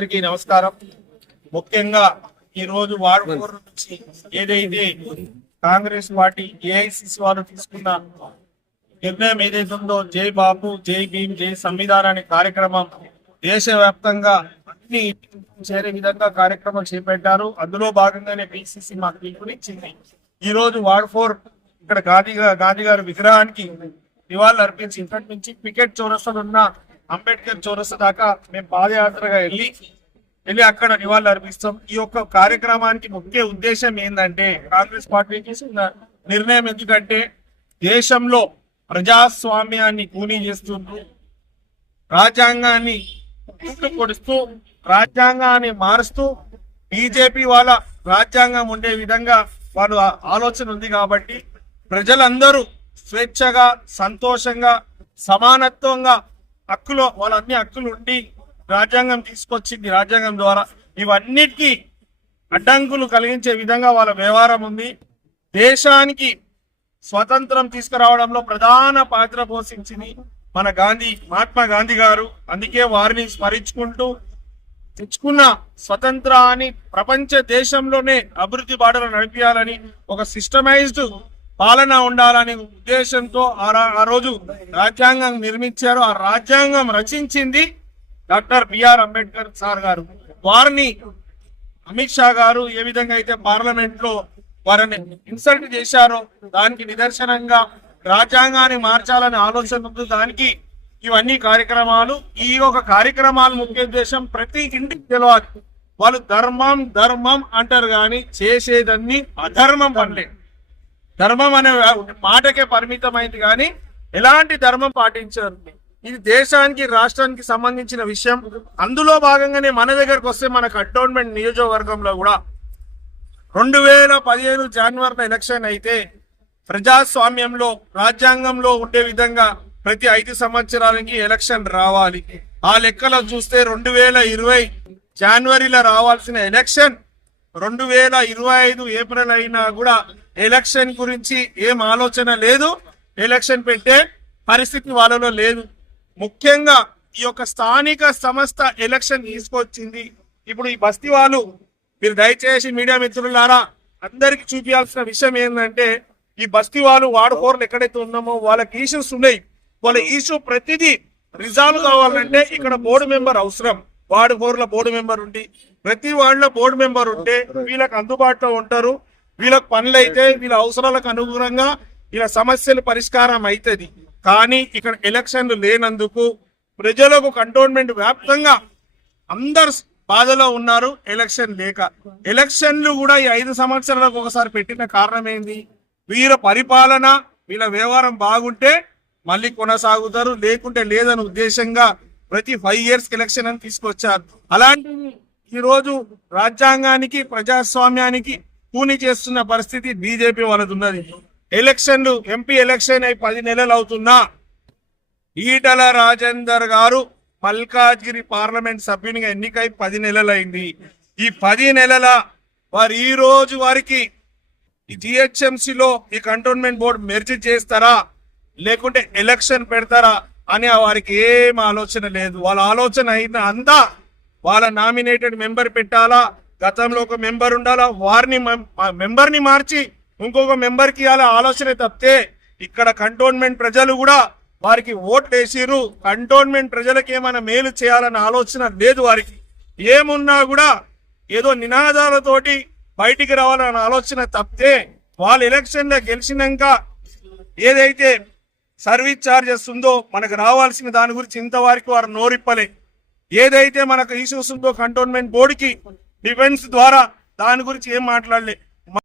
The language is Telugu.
అందరికీ నమస్కారం. ముఖ్యంగా ఈ రోజు వార్డ్ 4 నుంచి ఏదైతే కాంగ్రెస్ పార్టీ ఏఐసిసి వారు తీసుకున్న నిర్ణయం ఏదైతే ఉందో జై బాబు జై భీమ్ జై సంవిధానాన్ని కార్యక్రమం దేశవ్యాప్తంగా అన్ని చేరే విధంగా కార్యక్రమం చేపట్టారు. అందులో భాగంగానే పిసిసి మాకు పిలుపునిచ్చింది. ఈ రోజు వార్డ్ 4 ఇక్కడ గాంధీ గారి విగ్రహానికి నివాళులు అర్పించి ఇక్కడి నుంచి పికెట్ చౌరస్తాలో ఉన్న అంబేద్కర్ చౌరస్తా దాకా మేము పాదయాత్రగా వెళ్ళి అక్కడ నివాళులు అర్పిస్తాం. ఈ యొక్క కార్యక్రమానికి ముఖ్య ఉద్దేశం ఏంటంటే కాంగ్రెస్ పార్టీ తీసుకున్న నిర్ణయం ఎందుకంటే దేశంలో ప్రజాస్వామ్యాన్ని కూనీ చేస్తూ రాజ్యాంగాన్ని పొడుస్తూ రాజ్యాంగాన్ని మారుస్తూ బీజేపీ వాళ్ళ రాజ్యాంగం ఉండే విధంగా వాళ్ళ ఆలోచన ఉంది. కాబట్టి ప్రజలందరూ స్వేచ్ఛగా సంతోషంగా సమానత్వంగా హక్కులో వాళ్ళ అన్ని హక్కులు ఉండి రాజ్యాంగం తీసుకొచ్చింది. రాజ్యాంగం ద్వారా ఇవన్నిటికీ అడ్డంకులు కలిగించే విధంగా వాళ్ళ వ్యవహారం ఉంది. దేశానికి స్వతంత్రం తీసుకురావడంలో ప్రధాన పాత్ర పోషించింది మన మహాత్మా గాంధీ గారు. అందుకే వారిని స్మరించుకుంటూ తెచ్చుకున్న స్వతంత్రాన్ని ప్రపంచ దేశంలోనే అభివృద్ధి బాటలో నడిపించాలని ఒక సిస్టమైజ్డ్ పాలన ఉండాలనే ఉద్దేశంతో ఆ రోజు రాజ్యాంగం నిర్మించారు. ఆ రాజ్యాంగం రచించింది డాక్టర్ బిఆర్ అంబేద్కర్ సార్ గారు. వారిని అమిత్ షా గారు ఏ విధంగా అయితే పార్లమెంట్ లో వారిని ఇన్సల్ట్ చేశారో దానికి నిదర్శనంగా రాజ్యాంగాన్ని మార్చాలనే ఆలోచన ఉంది. దానికి ఇవన్నీ కార్యక్రమాలు. ఈ ఒక కార్యక్రమాల ముఖ్య ఉద్దేశం ప్రతి ఇంటికి తెలవాలి. వాళ్ళు ధర్మం అంటారు కానీ చేసేదన్నీ అధర్మం పనులే. ధర్మం అనే మాటకే పరిమితమైంది కానీ ఎలాంటి ధర్మం పాటించారు. ఇది దేశానికి రాష్ట్రానికి సంబంధించిన విషయం. అందులో భాగంగానే మన దగ్గరకు వస్తే మన కంటోన్మెంట్ నియోజకవర్గంలో కూడా 2015 జనవరిలో ఎలక్షన్ అయితే ప్రజాస్వామ్యంలో రాజ్యాంగంలో ఉండే విధంగా ప్రతి 5 సంవత్సరాలకి ఎలక్షన్ రావాలి. ఆ లెక్కలో చూస్తే 2020 జనవరిలో రావాల్సిన ఎలక్షన్ 2025 ఏప్రిల్ అయినా కూడా ఎలక్షన్ గురించి ఏం ఆలోచన లేదు. ఎలక్షన్ పెట్టే పరిస్థితి వాళ్ళలో లేదు. ముఖ్యంగా ఈ యొక్క స్థానిక సంస్థ ఎలక్షన్ తీసుకొచ్చింది. ఇప్పుడు ఈ బస్తీ వాళ్ళు మీరు దయచేసి మీడియా మిత్రులారా అందరికి చూపించాల్సిన విషయం ఏంటంటే ఈ బస్తీ వాళ్ళు వార్డ్ 4 ఎక్కడైతే ఉన్నామో వాళ్ళకి ఇష్యూస్ ఉన్నాయి. వాళ్ళ ఇష్యూ ప్రతిదీ రిజాల్వ్ కావాలంటే ఇక్కడ బోర్డు మెంబర్ అవసరం. వార్డ్ 4 లో బోర్డు మెంబర్ ఉండి ప్రతి వార్డులో బోర్డు మెంబర్ ఉంటే వీళ్ళకి అందుబాటులో ఉంటారు. వీళ్ళకి పనులు అయితే వీళ్ళ అవసరాలకు అనుగుణంగా వీళ్ళ సమస్యలు పరిష్కారం అవుతుంది. కానీ ఇక్కడ ఎలక్షన్లు లేనందుకు ప్రజలకు కంటోన్మెంట్ వ్యాప్తంగా అందరు బాధలో ఉన్నారు. ఎలక్షన్ లేక ఎలక్షన్లు కూడా ఈ 5 సంవత్సరాలకు ఒకసారి పెట్టిన కారణం ఏంది? వీళ్ళ పరిపాలన వీళ్ళ వ్యవహారం బాగుంటే మళ్ళీ కొనసాగుతారు, లేకుంటే లేదని ఉద్దేశంగా ప్రతి 5 years ఎలక్షన్ అని తీసుకొచ్చారు. అలాంటివి ఈ రోజు రాజ్యాంగానికి ప్రజాస్వామ్యానికి కూని చేస్తున్న పరిస్థితి బీజేపీ వాళ్ళది ఉన్నది. ఎలక్షన్లు ఎంపీ ఎలక్షన్ అయి 10 నెలలు అవుతున్నా ఈటల రాజేందర్ గారు మల్కాజ్గిరి పార్లమెంట్ సభ్యునిగా ఎన్నికై 10 నెలలు అయింది. ఈ 10 నెలల వారు ఈ రోజు వారికి ఈ జిహెచ్ఎంసీలో ఈ కంటోన్మెంట్ బోర్డు మెర్జ్ చేస్తారా లేకుంటే ఎలక్షన్ పెడతారా అని వారికి ఏం ఆలోచన లేదు. వాళ్ళ ఆలోచన అయిన అంతా వాళ్ళ నామినేటెడ్ మెంబర్ పెట్టాలా, గతంలో ఒక మెంబర్ ఉండాలా, వారిని మెంబర్ని మార్చి ఇంకొక మెంబర్కి ఇవ్వాల ఆలోచన తప్పితే ఇక్కడ కంటోన్మెంట్ ప్రజలు కూడా వారికి ఓట్లు వేసిరు. కంటోన్మెంట్ ప్రజలకు ఏమైనా మేలు చేయాలన్న ఆలోచన లేదు. వారికి ఏమున్నా కూడా ఏదో నినాదాలతోటి బయటికి రావాలన్న ఆలోచన తప్పితే వాళ్ళు ఎలక్షన్లో గెలిచినాక ఏదైతే సర్వీస్ ఛార్జెస్ ఉందో మనకు రావాల్సిన దాని గురించి ఇంతవరకు వారు నోరిప్పలే. ఏదైతే మనకు ఇష్యూస్ ఉందో కంటోన్మెంట్ బోర్డుకి డిఫెన్స్ ద్వారా దాని గురించి ఏం మాట్లాడలే.